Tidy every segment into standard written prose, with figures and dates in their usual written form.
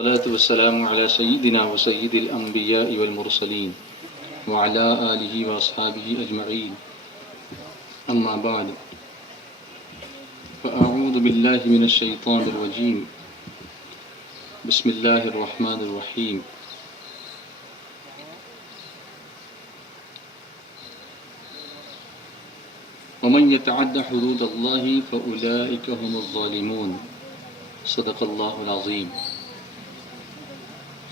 والصلاة والسلام على سيدنا وسيد الأنبياء والمرسلين وعلى آله وأصحابه أجمعين أما بعد فأعوذ بالله من الشيطان الرجيم بسم الله الرحمن الرحيم ومن يتعد حدود الله فأولئك هم الظالمون صدق اللہ العظیم۔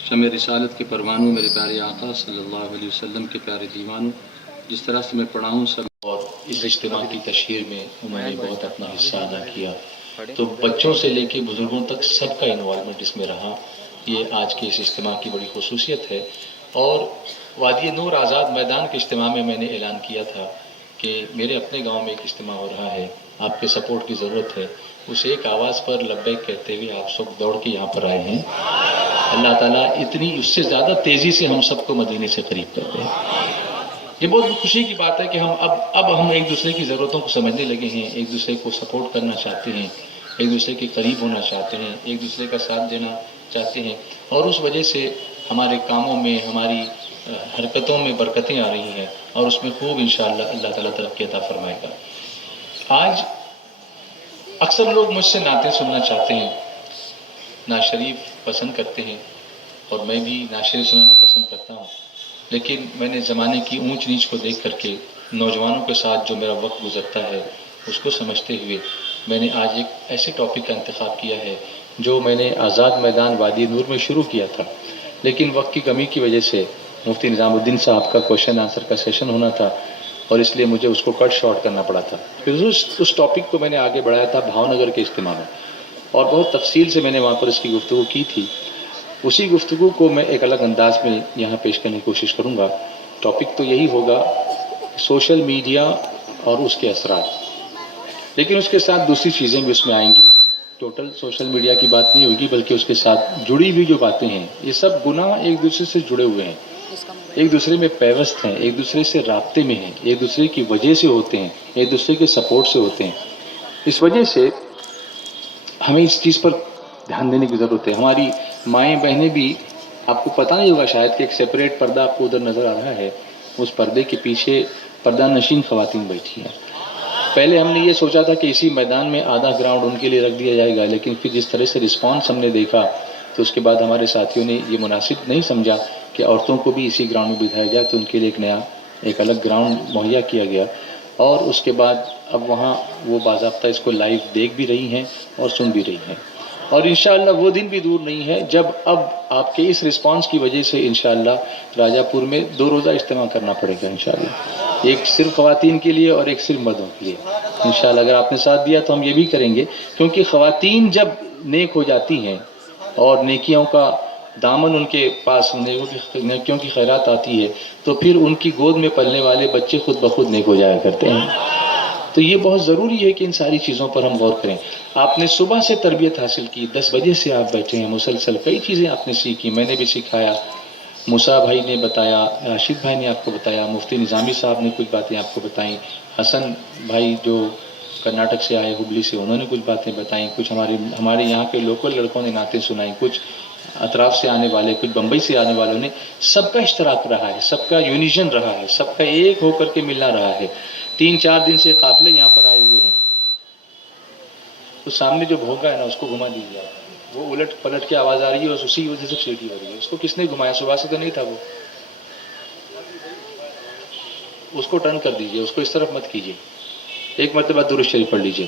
شمع رسالت کے پروانوں، میرے پیارے آقا صلی اللہ علیہ وسلم کے پیارے دیوانوں، جس طرح سے میں پڑھا ہوں سب، اور اس اجتماع کی تشہیر میں انہوں نے بہت اپنا حصہ ادا کیا، تو بچوں سے لے کے بزرگوں تک سب کا انوالومنٹ اس میں رہا۔ یہ آج کے اس اجتماع کی بڑی خصوصیت ہے۔ اور وادی نور آزاد میدان کے اجتماع میں نے اعلان کیا تھا کہ میرے اپنے گاؤں میں ایک اجتماع ہو رہا ہے، آپ کے سپورٹ کی ضرورت ہے۔ اس ایک آواز پر لبیک کہتے ہوئے آپ سب دوڑ کے یہاں پر آئے ہیں۔ اللہ تعالیٰ اتنی اس سے زیادہ تیزی سے ہم سب کو مدینے سے قریب کر دے۔ یہ بہت خوشی کی بات ہے کہ ہم ایک دوسرے کی ضرورتوں کو سمجھنے لگے ہیں، ایک دوسرے کو سپورٹ کرنا چاہتے ہیں، ایک دوسرے کے قریب ہونا چاہتے ہیں، ایک دوسرے کا ساتھ دینا چاہتے ہیں، اور اس وجہ سے ہمارے کاموں میں، ہماری حرکتوں میں برکتیں آ رہی ہیں، اور اس میں خوب انشاءاللہ اللہ تعالیٰ ترقی عطا فرمائے گا۔ آج اکثر لوگ مجھ سے نعتیں سننا چاہتے ہیں، نعت شریف پسند کرتے ہیں، اور میں بھی نعت شریف سنانا پسند کرتا ہوں، لیکن میں نے زمانے کی اونچ نیچ کو دیکھ کر کے نوجوانوں کے ساتھ جو میرا وقت گزرتا ہے اس کو سمجھتے ہوئے میں نے آج ایک ایسے ٹاپک کا انتخاب کیا ہے جو میں نے آزاد میدان وادی نور میں شروع کیا تھا، لیکن وقت کی کمی کی وجہ سے مفتی نظام الدین صاحب کا کوشچن آنسر کا سیشن ہونا تھا، اور اس لیے مجھے اس کو کٹ شارٹ کرنا پڑا تھا۔ پھر اس ٹاپک کو میں نے آگے بڑھایا تھا بھاؤنگر کے اجتماع میں، اور بہت تفصیل سے میں نے وہاں پر اس کی گفتگو کی تھی۔ اسی گفتگو کو میں ایک الگ انداز میں یہاں پیش کرنے کی کوشش کروں گا۔ ٹاپک تو یہی ہوگا، سوشل میڈیا اور اس کے اثرات، لیکن اس کے ساتھ دوسری چیزیں بھی اس میں آئیں گی۔ ٹوٹل سوشل میڈیا کی بات نہیں ہوگی، بلکہ اس کے ساتھ جڑی ہوئی جو باتیں ہیں، یہ سب گناہ ایک دوسرے سے جڑے ہوئے ہیں، ایک دوسرے میں پیوست ہیں، ایک دوسرے سے رابطے میں ہیں، ایک دوسرے کی وجہ سے ہوتے ہیں، ایک دوسرے کے سپورٹ سے ہوتے ہیں۔ اس وجہ سے ہمیں اس چیز پر دھیان دینے کی ضرورت ہے۔ ہماری مائیں بہنیں بھی، آپ کو پتہ نہیں ہوگا شاید کہ ایک سیپریٹ پردہ آپ کو ادھر نظر آ رہا ہے، اس پردے کے پیچھے پردہ نشین خواتین بیٹھی ہیں۔ پہلے ہم نے یہ سوچا تھا کہ اسی میدان میں آدھا گراؤنڈ ان کے لیے رکھ دیا جائے گا، لیکن پھر جس طرح سے رسپانس ہم نے دیکھا تو اس کے بعد ہمارے ساتھیوں نے یہ مناسب نہیں سمجھا کہ عورتوں کو بھی اسی گراؤنڈ میں بٹھایا جائے، تو ان کے لیے ایک الگ گراؤنڈ مہیا کیا گیا، اور اس کے بعد اب وہاں وہ باضابطہ اس کو لائیو دیکھ بھی رہی ہیں اور سن بھی رہی ہیں، اور انشاءاللہ وہ دن بھی دور نہیں ہے جب اب آپ کے اس رسپانس کی وجہ سے انشاءاللہ راجہ پور میں 2 روزہ اجتماع کرنا پڑے گا انشاءاللہ، ایک صرف خواتین کے لیے اور ایک صرف مردوں کے لیے انشاءاللہ۔ اگر آپ نے ساتھ دیا تو ہم یہ بھی کریں گے، کیونکہ خواتین جب نیک ہو جاتی ہیں اور نیکیوں کا دامن ان کے پاس، نیکیوں کی خیرات آتی ہے، تو پھر ان کی گود میں پلنے والے بچے خود بخود نیک ہو جایا کرتے ہیں۔ تو یہ بہت ضروری ہے کہ ان ساری چیزوں پر ہم غور کریں۔ آپ نے صبح سے تربیت حاصل کی، 10 بجے سے آپ بیٹھے ہیں مسلسل، کئی چیزیں آپ نے سیکھی، میں نے بھی سکھایا، موسیٰ بھائی نے بتایا، راشد بھائی نے آپ کو بتایا، مفتی نظامی صاحب نے کچھ باتیں آپ کو بتائیں، حسن بھائی جو کرناٹک سے آئے ہبلی سے، انہوں نے کچھ باتیں بتائیں، کچھ ہمارے یہاں کے لوکل لڑکوں نے نعتیں سنائیں، کچھ اطراف سے آنے والے، کچھ بمبئی سے آنے والوں نے، سب کا اشتراک رہا ہے، سب کا یونیشن رہا ہے، سب کا ایک ہو کر کے ملنا رہا ہے۔ 3-4 دن سے قافلے یہاں پر آئے ہوئے ہیں، تو سامنے جو بھوگا ہے نا اس کو گھما دیجیے، وہ الٹ پلٹ کی آواز آ رہی ہے اور اسی وجہ سے سیٹی ہو رہی ہے، اس کو کس نے گھمایا؟ صبح سے تو نہیں تھا وہ، اس کو ٹرن کر دیجیے، اس کو اس طرف مت کیجیے۔ ایک مرتبہ درود شریف پڑھ لیجیے،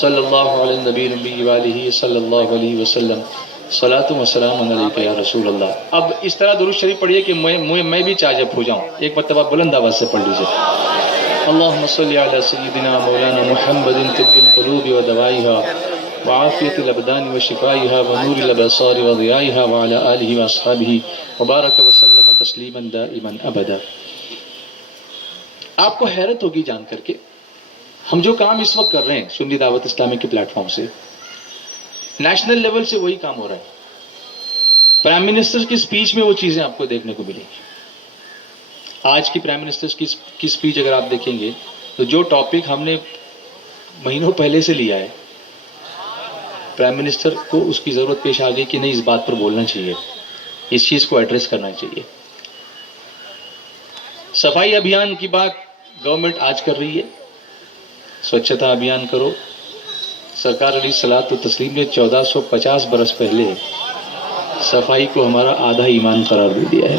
صلی اللہ علیہ نبی نبی والہ صلی اللہ علیہ وسلم، صلاۃ و سلام علیک یا رسول اللہ۔ اب اس طرح درود شریف پڑھیے کہ میں بھی چاجب ہو جاؤں۔ ایک مرتبہ بلند آواز سے پڑھ لیجیے، اللہم صلی علی سیدنا مولانا محمد طب القلوب و دوائها وعافیت الابدان و شفائها و نور الابصار و ضیائها وعلی آلہ و اصحابہ وبارک وسلم تسلیما دائما ابدا۔ آپ کو حیرت ہوگی جان کر کے، ہم جو کام اس وقت کر رہے ہیں سنی دعوت اسلامی کے پلیٹ فارم سے، نیشنل لیول سے وہی کام ہو رہا ہے۔ پرائم منسٹر کی سپیچ میں وہ چیزیں آپ کو دیکھنے کو ملیں گی۔ آج کی پرائم منسٹر کی سپیچ اگر آپ دیکھیں گے تو جو ٹاپک ہم نے مہینوں پہلے سے لیا ہے، پرائم منسٹر کو اس کی ضرورت پیش آ گئی کہ نہیں، اس بات پر بولنا چاہیے، اس چیز کو ایڈریس کرنا چاہیے. صفائی ابھیان کی بات گورنمنٹ آج کر رہی ہے، سوچھتا ابھیان کرو. سرکار علیہ الصلوۃ والتسلیم نے 1450 برس پہلے صفائی کو ہمارا آدھا ایمان قرار دے دیا ہے.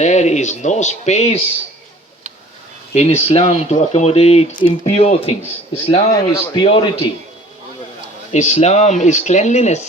There is no space in Islam to accommodate impure things. Islam is purity. Islam is cleanliness.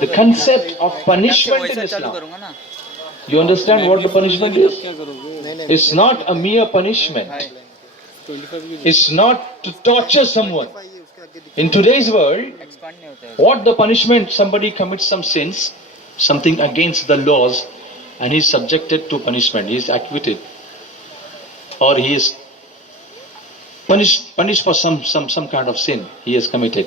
the concept of punishment in Islam, you understand what the punishment is? It's not a mere punishment. It's not to torture someone. In today's world, what the punishment? Somebody commits some sins, something against the laws, and he is subjected to punishment. He is acquitted, or he is punished for some kind of sin he has committed.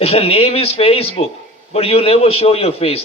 The name is Facebook, but you never show your face,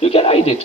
You can hide it.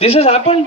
This has happened.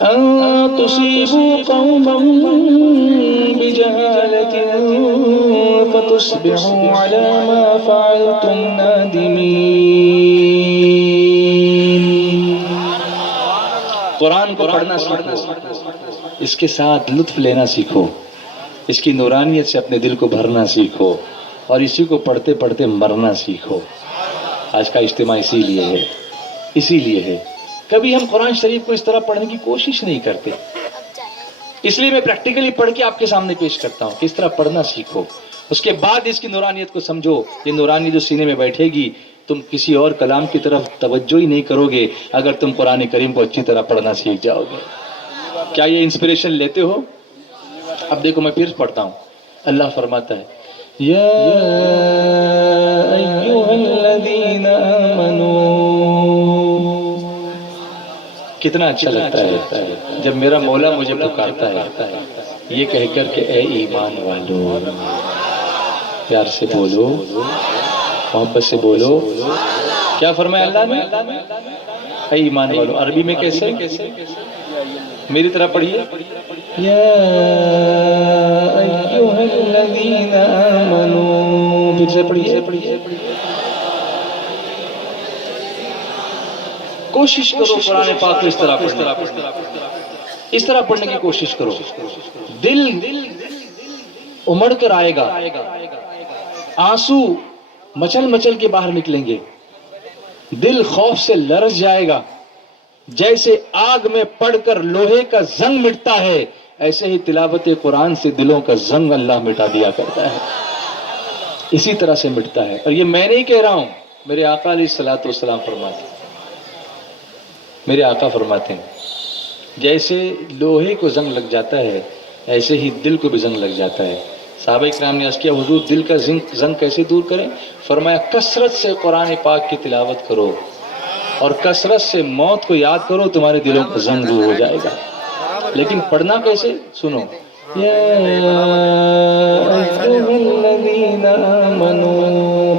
أن تصيبوا قوما بجهالة فتصبحوا على ما فعلتم نادمين. قرآن کو پڑھنا سیکھو, اس کے ساتھ لطف لینا سیکھو, اس کی نورانیت سے اپنے دل کو بھرنا سیکھو اور اسی کو پڑھتے پڑھتے مرنا سیکھو. آج کا اجتماع اسی لیے ہے, اسی لیے ہے. کبھی ہم قرآن شریف کو اس طرح پڑھنے کی کوشش نہیں کرتے, اس لیے میں پریکٹیکلی پڑھ کے آپ کے سامنے پیش کرتا ہوں کہ اس طرح پڑھنا سیکھو. اس کے بعد اس کی نورانیت کو سمجھو. یہ نورانیت جو سینے میں بیٹھے گی, تم کسی اور کلام کی طرف توجہ ہی نہیں کرو گے اگر تم قرآن کریم کو اچھی طرح پڑھنا سیکھ جاؤ گے. کیا یہ انسپریشن لیتے ہو؟ اب دیکھو میں پھر پڑھتا ہوں. اللہ فرماتا ہے یا ایھا الذین آمنوا. کتنا اچھا لگتا ہے جب میرا مولا مجھے پکارتا ہے یہ کہہ کر کہ اے ایمان والو. پیار سے بولو, محبت سے بولو. کیا فرمایا اللہ نے؟ اے ایمان والو. عربی میں کیسے؟ میری طرح پڑھیے. یا ایھا الذین آمنوا. پھر سے پڑھیے. کوشش کرو قرآن پاک کو اس طرح پڑھنے, اس طرح پڑھنے کی کوشش کرو. دل امڑ کر آئے گا, آنسو مچل مچل کے باہر نکلیں گے, دل خوف سے لرز جائے گا. جیسے آگ میں پڑ کر لوہے کا زنگ مٹتا ہے, ایسے ہی تلاوت قرآن سے دلوں کا زنگ اللہ مٹا دیا کرتا ہے. اسی طرح سے مٹتا ہے. اور یہ میں نہیں کہہ رہا ہوں, میرے آقا علیہ الصلوۃ والسلام فرماتے ہیں. میرے آقا فرماتے ہیں جیسے لوہے کو زنگ لگ جاتا ہے ایسے ہی دل کو بھی زنگ لگ جاتا ہے. صحابہ اکرام نے عرض کیا حضور دل کا زنگ کیسے دور کریں؟ فرمایا کثرت سے قرآن پاک کی تلاوت کرو اور کثرت سے موت کو یاد کرو، تمہارے دلوں کا زنگ دور ہو جائے گا. لیکن پڑھنا کیسے؟ سنو.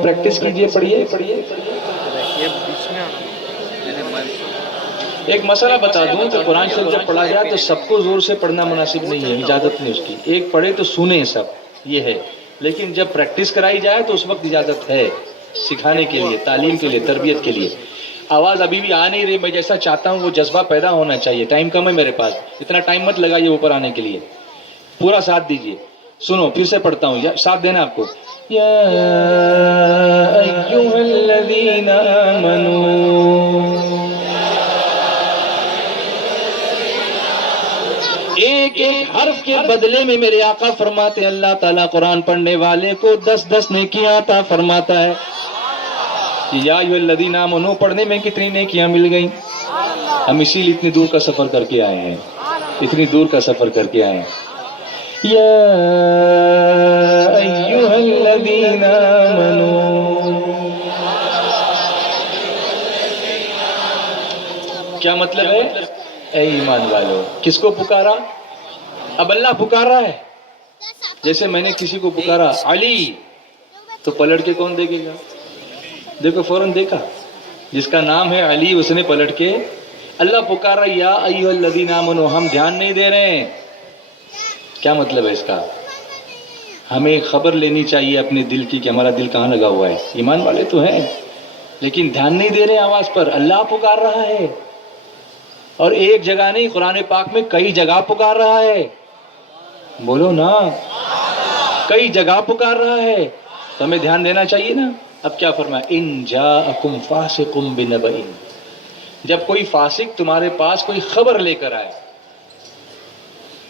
پریکٹس کیجئے، پڑھیے. ایک مسئلہ بتا دوں کہ قرآن شریف جب پڑھا جائے تو سب کو زور سے پڑھنا مناسب نہیں ہے، اجازت نہیں اس کی. ایک پڑھے تو سنیں سب، یہ ہے. لیکن جب پریکٹس کرائی جائے تو اس وقت اجازت ہے، سکھانے کے لیے، تعلیم کے لیے، تربیت کے لیے. آواز ابھی بھی آ نہیں رہی، میں جیسا چاہتا ہوں وہ جذبہ پیدا ہونا چاہیے. ٹائم کم ہے میرے پاس، اتنا ٹائم مت لگائیے اوپر آنے کے لیے. پورا ساتھ دیجیے. سنو پھر سے پڑھتا ہوں، ساتھ دینا آپ کو. یا ایھا الذین آمنوا، ایک ایک حرف کے بدلے میں میرے آقا فرماتے ہیں اللہ تعالیٰ قرآن پڑھنے والے کو 10 نیکیاں عطا فرماتا ہے. یا ایھا الذین آمنوا پڑھنے میں کتنی نیکیاں مل گئیں. ہم اسی لیے اتنی دور کا سفر کر کے آئے ہیں، اتنی دور کا سفر کر کے آئے ہیں. یا ایھا الذین آمنوا، کیا مطلب ہے؟ اے ایمان والو. کس کو پکارا؟ اب اللہ پکار رہا ہے. جیسے میں نے کسی کو پکارا علی، تو پلٹ کے کون دیکھے گا؟ دیکھو فوراً دیکھا، جس کا نام ہے علی اس نے پلٹ کے. اللہ پکار رہا یا ایھا الذین آمنوا، ہم دھیان نہیں دے رہے ہیں. کیا مطلب ہے اس کا؟ ہمیں خبر لینی چاہیے اپنے دل کی کہ ہمارا دل کہاں لگا ہوا ہے. ایمان والے تو ہیں لیکن دھیان نہیں دے رہے آواز پر. اللہ پکار رہا ہے، اور ایک جگہ نہیں، قرآن پاک میں کئی جگہ پکار رہا ہے. بولو نا، کئی جگہ پکار رہا ہے، تو ہمیں دھیان دینا چاہیے نا. اب کیا فرمایا؟ ان جاءکم فاسق بنبأ، جب کوئی فاسق تمہارے پاس کوئی خبر لے کر آئے.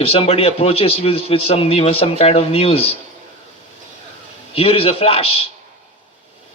if somebody approaches you with some kind of news, here is a flash,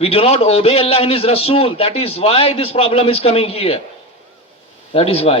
We do not obey Allah and His Rasul. That is why this problem is coming here. That is why.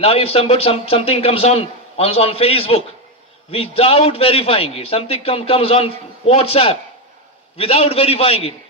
Now if something comes on Facebook without verifying it, something comes on WhatsApp without verifying it,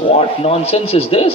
What nonsense is this?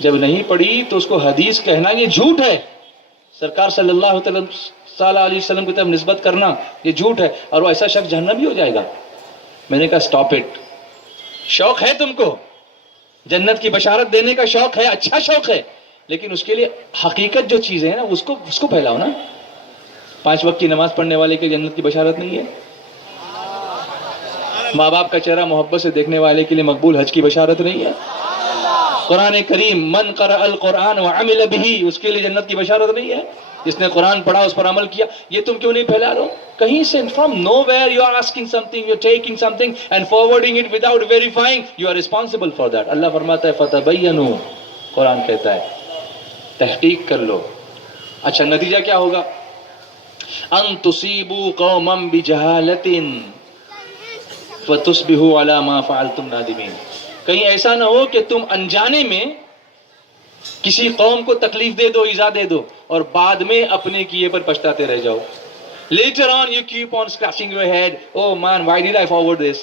جب نہیں پڑھی تو اس کو حدیث کہنا یہ جھوٹ ہے، سرکار صلی اللہ علیہ وسلم کی طرف نسبت کرنا یہ جھوٹ ہے، اور وہ ایسا شخص جہنمی ہو جائے گا۔ میں نے کہا سٹاپ اٹ، شوق ہے تم کو، جنت کی بشارت دینے کا شوق ہے، اچھا شوق ہے، لیکن اس کے لیے حقیقت جو چیزیں ہیں نا اس کو پھیلاؤ نا۔ 5 وقت کی نماز پڑھنے والے کے جنت کی بشارت نہیں ہے؟ ماں باپ کا چہرہ محبت سے دیکھنے والے کے لیے مقبول حج کی بشارت نہیں ہے؟ قرآن کریم من قرأ القرآن وعمل به، اس کے لیے جنت کی بشارت نہیں ہے؟ جس نے قرآن پڑھا اس پر عمل کیا، یہ تم کیوں نہیں پھیلا رہے ہو؟ کہیں سے from nowhere you are asking something, you taking something and forwarding it without verifying, you are responsible for that. اللہ فرماتا ہے فتبینوا، قرآن کہتا ہے تحقیق کر لو۔ اچھا نتیجہ کیا ہوگا؟ ان تصیبوا قوما بجہالۃ فتصبحوا علی ما فعلتم نادمین، کہیں ایسا نہ ہو کہ تم انجانے میں کسی قوم کو تکلیف دے دو، ایذا دے دو، اور بعد میں اپنے کیے پر پچھتاتے رہ جاؤ۔ Later on you keep on scratching your head, oh man, why did I forward this?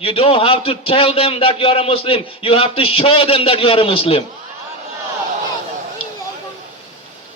you don't have to tell them that you are a Muslim, you have to show them that you are a Muslim.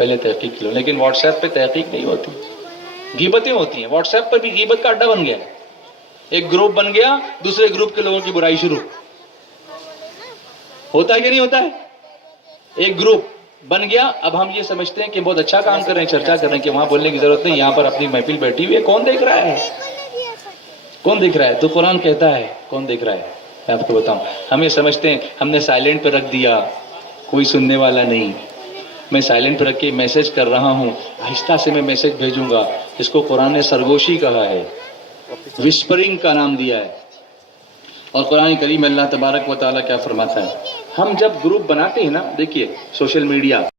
پہلے تحقیق لو. لیکن what's app پہ تحقیق نہیں ہوتی, غیبتیں ہوتی ہیں. What's app پر بھی غیبت کا اڈا بن گیا. ایک گروپ بن گیا, دوسرے گروپ کے لوگوں کی برائی شروع. ہوتا ہے کہ نہیں ہوتا ہے؟ ایک گروپ بن گیا, اب ہم یہ سمجھتے ہیں کہ بہت اچھا کام کر رہے ہیں, چرچا کر رہے ہیں کہ وہاں بولنے کی ضرورت نہیں, یہاں پر اپنی محفل بیٹھی ہوئی ہے, کون دیکھ رہا ہے؟ کون دیکھ رہا ہے؟ تو قرآن کہتا ہے کون دیکھ رہا ہے. میں آپ کو بتاؤں, ہم یہ سمجھتے ہیں ہم نے سائلنٹ پہ رکھ دیا, کوئی سننے والا نہیں. میں سائلنٹ پہ رکھ کے میسج کر رہا ہوں, آہستہ سے میں میسج بھیجوں گا. اس کو قرآن نے سرگوشی کہا ہے, وسپرنگ کا نام دیا ہے. اور قرآن کریم اللہ تبارک و تعالیٰ کیا فرماتا ہے, ہم جب گروپ بناتے ہیں نا, دیکھیے سوشل میڈیا